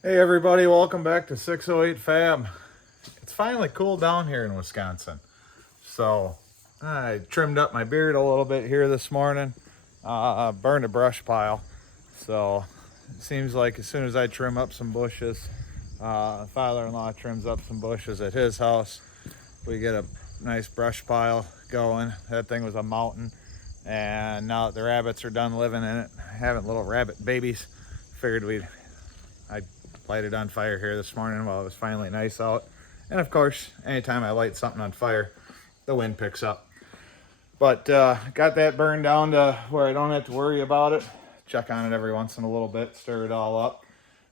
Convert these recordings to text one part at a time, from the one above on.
Hey everybody, welcome back to 608 Fab. It's finally cooled down here in Wisconsin. So I trimmed up my beard a little bit here this morning, burned a brush pile. So it seems like as soon as I trim up some bushes, father-in-law trims up some bushes at his house, we get a nice brush pile going. That thing was a mountain. And now that the rabbits are done living in it, having little rabbit babies, figured I'd light it on fire here this morning while it was finally nice out. And of course, anytime I light something on fire, the wind picks up. But got that burned down to where I don't have to worry about it. Check on it every once in a little bit, stir it all up.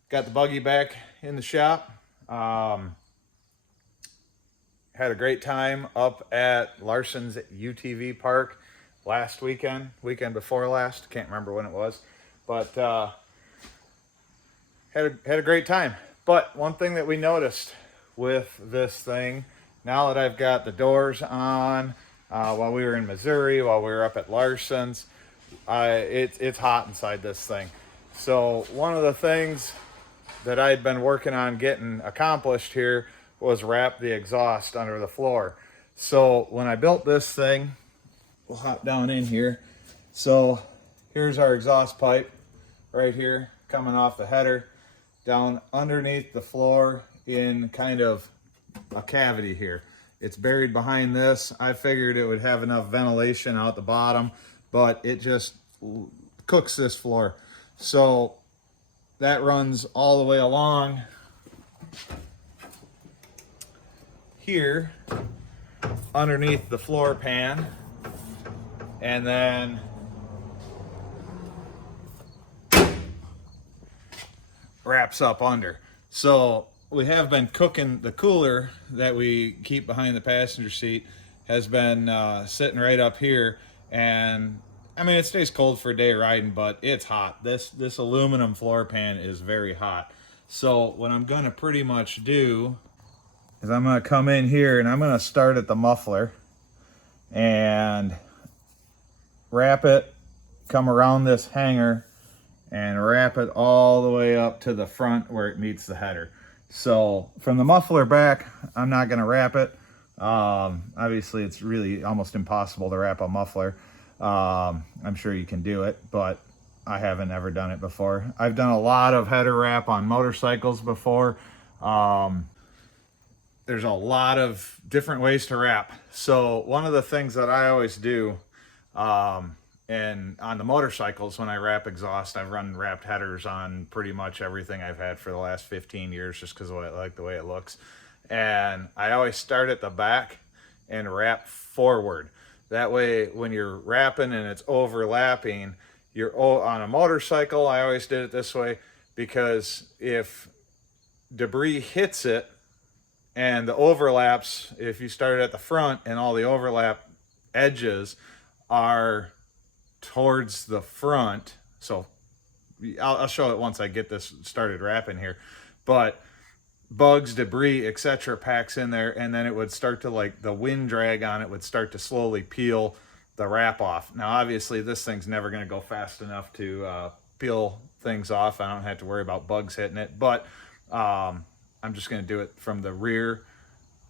Got the buggy back in the shop. Had a great time up at Larson's UTV Park last weekend before last. Can't remember when it was, but had a great time. But one thing that we noticed with this thing, now that I've got the doors on, while we were in Missouri, while we were up at Larson's, it's hot inside this thing. So one of the things that I'd been working on getting accomplished here was wrap the exhaust under the floor. So when I built this thing, we'll hop down in here. So here's our exhaust pipe right here coming off the header down underneath the floor in kind of a cavity here. It's buried behind this. I figured it would have enough ventilation out the bottom, but it just cooks this floor. So that runs all the way along here underneath the floor pan, and then wraps up under. So we have been cooking. The cooler that we keep behind the passenger seat has been sitting right up here, and I mean, it stays cold for a day riding, but it's hot. This aluminum floor pan is very hot. So what I'm gonna pretty much do is I'm gonna come in here and I'm gonna start at the muffler and wrap it, come around this hanger and wrap it all the way up to the front where it meets the header. So from the muffler back, I'm not gonna wrap it. Obviously it's really almost impossible to wrap a muffler. I'm sure you can do it, but I haven't ever done it before. I've done a lot of header wrap on motorcycles before. There's a lot of different ways to wrap. So one of the things that I always do, and on the motorcycles, when I wrap exhaust, I've run wrapped headers on pretty much everything I've had for the last 15 years just because I like the way it looks. And I always start at the back and wrap forward. That way, when you're wrapping and it's overlapping, you're on a motorcycle. I always did it this way because if debris hits it and the overlaps, if you start at the front and all the overlap edges are towards the front, so I'll show it once I get this started wrapping here, but bugs, debris, etc. packs in there, and then it would start to, like, the wind drag on it would start to slowly peel the wrap off. Now obviously this thing's never going to go fast enough to peel things off. I don't have to worry about bugs hitting it, but I'm just going to do it from the rear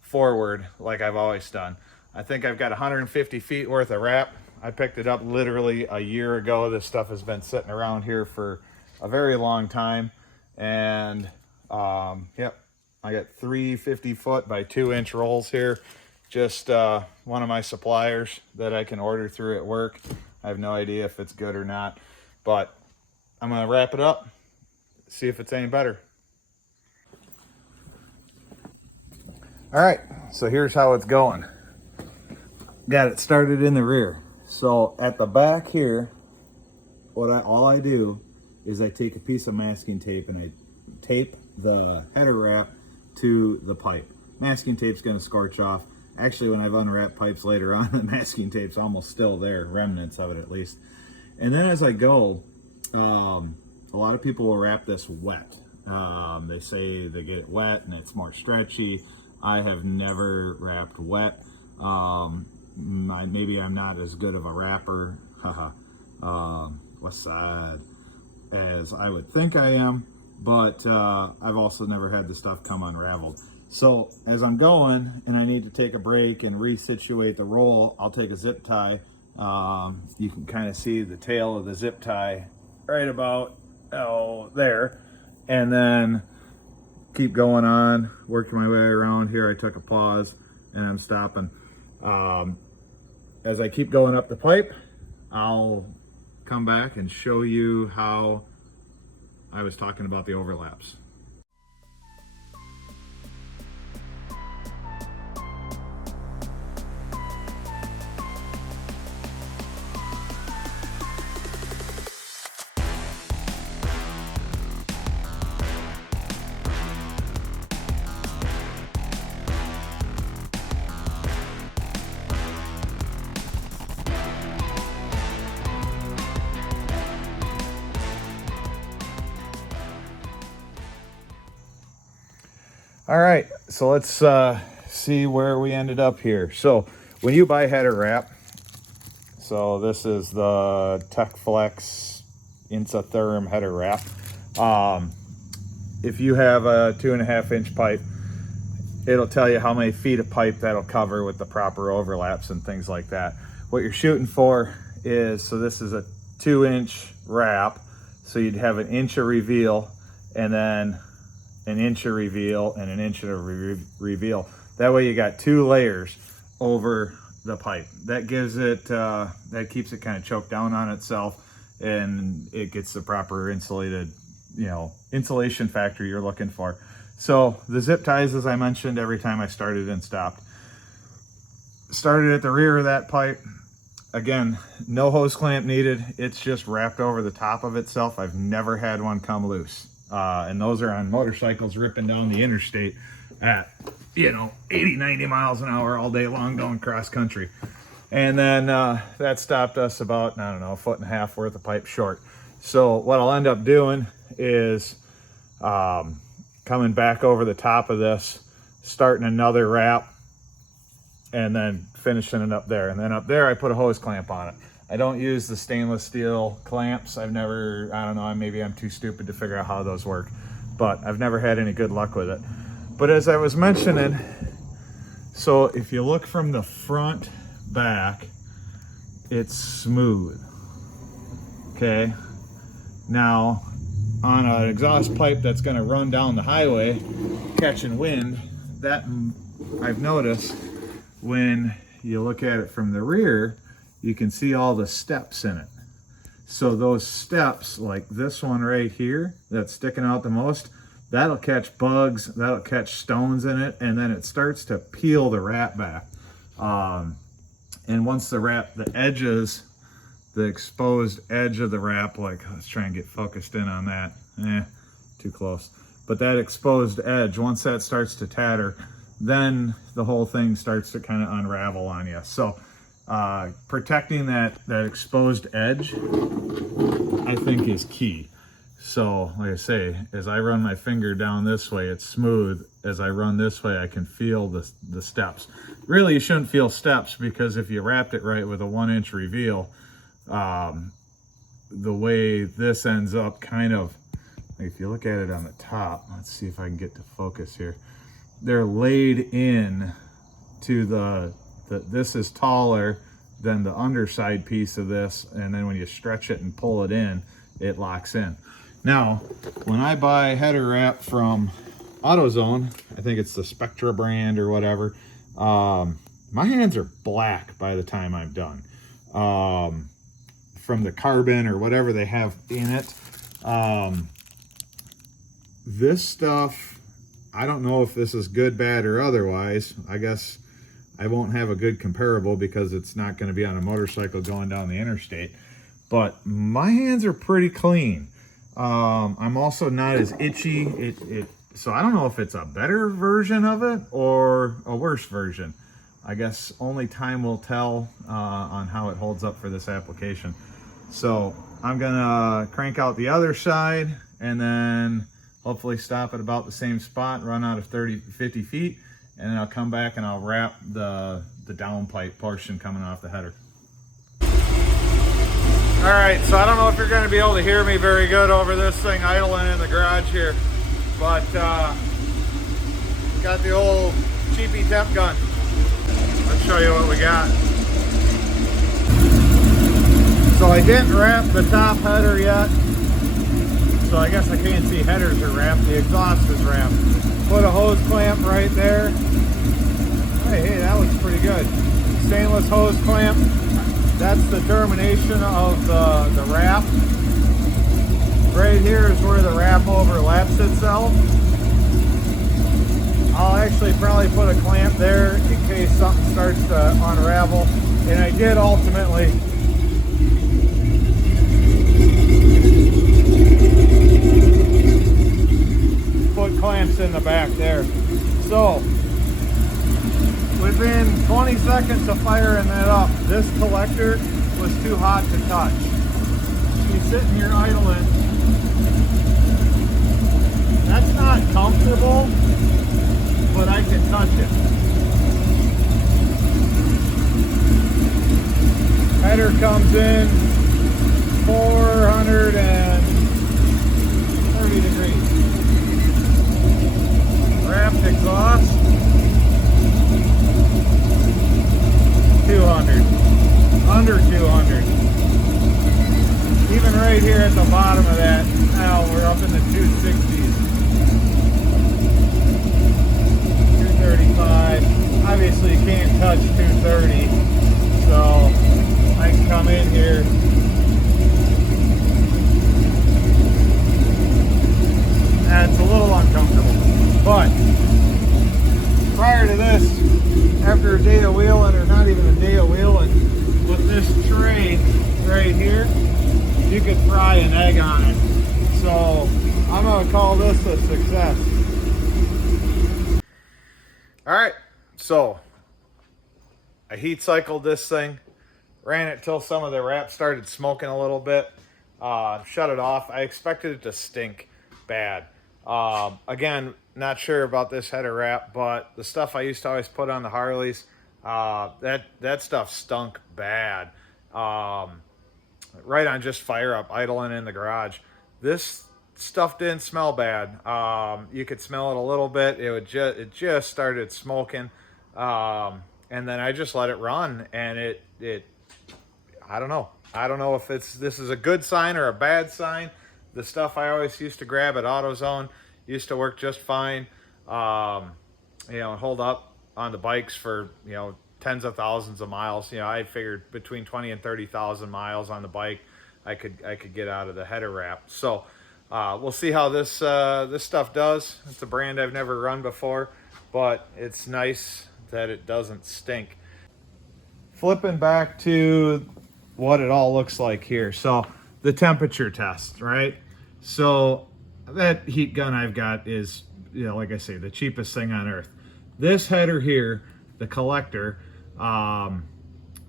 forward like I've always done. I think I've got 150 feet worth of wrap. I picked it up literally a year ago. This stuff has been sitting around here for a very long time, and yep, I got 350 foot by 2-inch rolls here. Just one of my suppliers that I can order through at work. I have no idea if it's good or not, but I'm gonna wrap it up, see if it's any better. All right, so here's how it's going. Got it started in the rear. So at the back here, all I do is I take a piece of masking tape and I tape the header wrap to the pipe. Masking tape's gonna scorch off. Actually, when I've unwrapped pipes later on, the masking tape's almost still there, remnants of it at least. And then as I go, a lot of people will wrap this wet. They say they get it wet and it's more stretchy. I have never wrapped wet. Maybe I'm not as good of a wrapper, west side, as I would think I am, but I've also never had the stuff come unraveled. So as I'm going and I need to take a break and resituate the roll, I'll take a zip tie. You can kind of see the tail of the zip tie right about there, and then keep going on, working my way around. Here I took a pause and I'm stopping. As I keep going up the pipe, I'll come back and show you how I was talking about the overlaps. All right, so let's see where we ended up here. So when you buy header wrap, so this is the TechFlex Insatherm header wrap. If you have a 2.5 inch pipe, it'll tell you how many feet of pipe that'll cover with the proper overlaps and things like that. What you're shooting for is, so this is a 2-inch wrap, so you'd have an inch of reveal and then an inch of reveal and an inch of reveal. That way you got 2 layers over the pipe. That gives it, that keeps it kind of choked down on itself, and it gets the proper insulated, insulation factor you're looking for. So the zip ties, as I mentioned, every time I started and stopped. Started at the rear of that pipe. Again, no hose clamp needed. It's just wrapped over the top of itself. I've never had one come loose. And those are on motorcycles ripping down the interstate at 80, 90 miles an hour all day long going cross country. And then that stopped us about, I don't know, 1.5 feet worth of pipe short. So what I'll end up doing is coming back over the top of this, starting another wrap, and then finishing it up there. And then up there I put a hose clamp on it. I don't use the stainless steel clamps. I don't know, maybe I'm too stupid to figure out how those work, but I've never had any good luck with it. But as I was mentioning, so if you look from the front back, it's smooth, okay? Now, on an exhaust pipe that's gonna run down the highway, catching wind, that I've noticed when you look at it from the rear, you can see all the steps in it. So those steps, like this one right here, that's sticking out the most, that'll catch bugs, that'll catch stones in it, and then it starts to peel the wrap back. And once the edges, the exposed edge of the wrap, like, let's try and get focused in on that. Too close. But that exposed edge, once that starts to tatter, then the whole thing starts to kind of unravel on you. So protecting that exposed edge, I think, is key. So like I say, as I run my finger down this way, it's smooth. As I run this way, I can feel the steps. Really, you shouldn't feel steps, because if you wrapped it right with a 1-inch reveal, the way this ends up kind of, if you look at it on the top, let's see if I can get to focus here. They're laid in to this is taller than the underside piece of this, and then when you stretch it and pull it in, it locks in. Now, when I buy header wrap from AutoZone, I think it's the Spectra brand or whatever, my hands are black by the time I'm done. From the carbon or whatever they have in it. This stuff, I don't know if this is good, bad, or otherwise. I guess I won't have a good comparable because it's not going to be on a motorcycle going down the interstate. But my hands are pretty clean. I'm also not as itchy. So I don't know if it's a better version of it or a worse version. I guess only time will tell on how it holds up for this application. So I'm gonna crank out the other side and then hopefully stop at about the same spot, run out of 50 feet, and then I'll come back and I'll wrap the downpipe portion coming off the header. All right, so I don't know if you're going to be able to hear me very good over this thing idling in the garage here, but got the old cheapy temp gun. Let's show you what we got. So I didn't wrap the top header yet, so I guess I can't see headers are wrapped. The exhaust is wrapped. Put a hose clamp right there. Hey, that looks pretty good. Stainless hose clamp. That's the termination of the wrap. Right here is where the wrap overlaps itself. I'll actually probably put a clamp there in case something starts to unravel. And I did ultimately put clamps in the back there. So within 20 seconds of firing that up, this collector was too hot to touch. She's sitting here idling. That's not comfortable, but I can touch it. Header comes in 430 degrees. Wrapped exhaust 200, under 200. Even right here at the bottom of that, now we're up in the 260s. 235. Obviously you can't touch 230, so I can come in here. It's a little uncomfortable, but prior to this, after a day of wheeling, or not even a day of wheeling, with this tray right here, you could fry an egg on it. So I'm gonna call this a success. All right, so I heat cycled this thing, ran it till some of the wrap started smoking a little bit, shut it off. I expected it to stink bad. Again, not sure about this header wrap, but the stuff I used to always put on the Harleys, that stuff stunk bad. Right on just fire up, idling in the garage. This stuff didn't smell bad. You could smell it a little bit. It just started smoking, and then I just let it run, and it I don't know if this is a good sign or a bad sign. The stuff I always used to grab at AutoZone used to work just fine. You know, hold up on the bikes for, you know, tens of thousands of miles. You know, I figured between 20 and 30,000 miles on the bike, I could get out of the header wrap. So we'll see how this stuff does. It's a brand I've never run before, but it's nice that it doesn't stink. Flipping back to what it all looks like here. So the temperature test, right? So that heat gun I've got is, you know, like I say, the cheapest thing on earth. This header here, the collector, like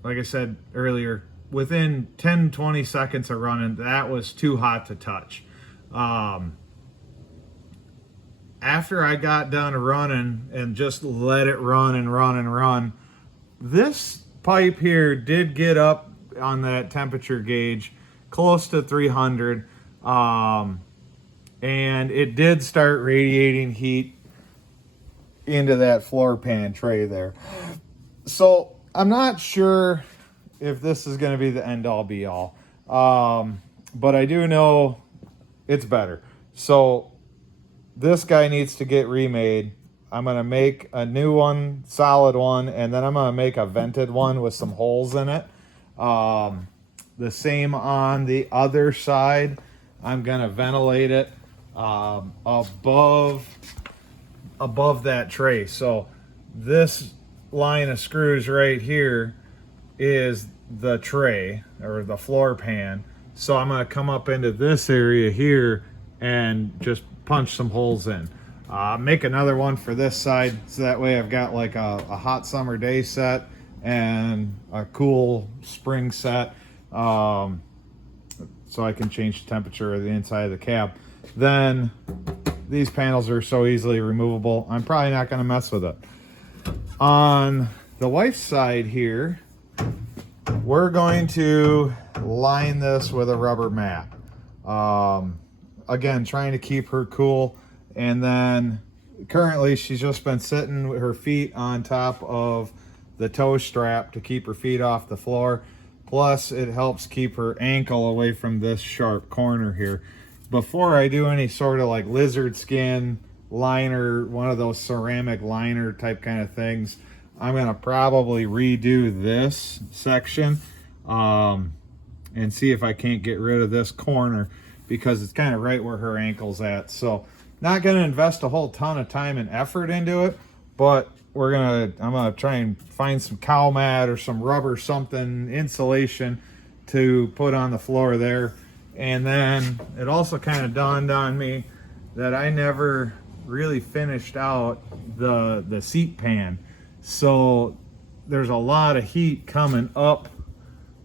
I said earlier, within 10-20 seconds of running, that was too hot to touch. After I got done running and just let it run and run and run, this pipe here did get up on that temperature gauge close to 300, and it did start radiating heat into that floor pan tray there. So I'm not sure if this is going to be the end all be all, but I do know it's better. So this guy needs to get remade. I'm going to make a new one, solid one, and then I'm going to make a vented one with some holes in it. The same on the other side. I'm going to ventilate it above that tray. So this line of screws right here is the tray or the floor pan. So I'm going to come up into this area here and just punch some holes in. Make another one for this side, so that way I've got like a hot summer day set and a cool spring set, so I can change the temperature of the inside of the cab. Then these panels are so easily removable, I'm probably not going to mess with it. On the wife's side here, we're going to line this with a rubber mat. Again, trying to keep her cool. And then currently she's just been sitting with her feet on top of the toe strap to keep her feet off the floor. Plus it helps keep her ankle away from this sharp corner here. Before I do any sort of like lizard skin liner, one of those ceramic liner type kind of things, I'm gonna probably redo this section and see if I can't get rid of this corner, because it's kind of right where her ankle's at. So not gonna invest a whole ton of time and effort into it, but I'm gonna try and find some cow mat or some rubber something, insulation to put on the floor there. And then it also kind of dawned on me that I never really finished out the seat pan. So there's a lot of heat coming up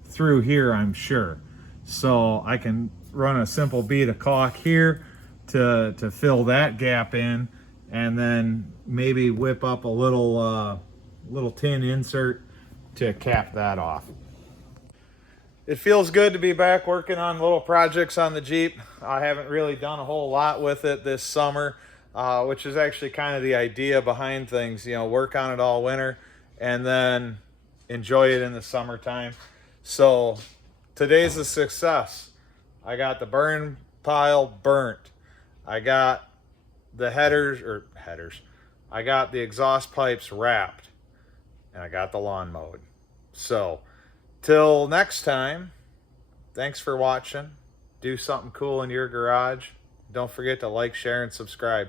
through here, I'm sure. So I can run a simple bead of caulk here to fill that gap in, and then maybe whip up a little tin insert to cap that off. It feels good to be back working on little projects on the Jeep. I haven't really done a whole lot with it this summer, which is actually kind of the idea behind things. You know, work on it all winter and then enjoy it in the summertime. So today's a success. I got the burn pile burnt. I got the headers. I got the exhaust pipes wrapped, and I got the lawn mowed. So till next time, thanks for watching. Do something cool in your garage. Don't forget to like, share, and subscribe.